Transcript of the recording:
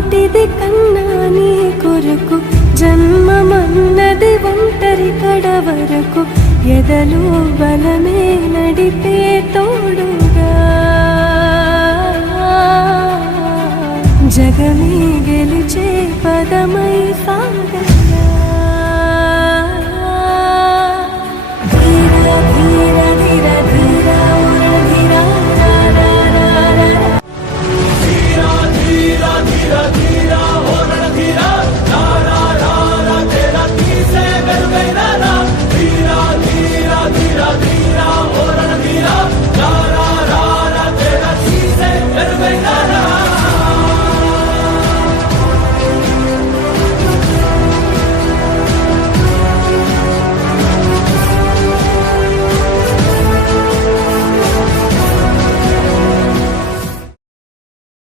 వాటిది కన్నా నీ కొరకు జన్మమన్నది ఒంటరి కడ వరకు ఎదలు బలమే నడిపే తోడుగా జగమే గెలిచే పదమై సాగ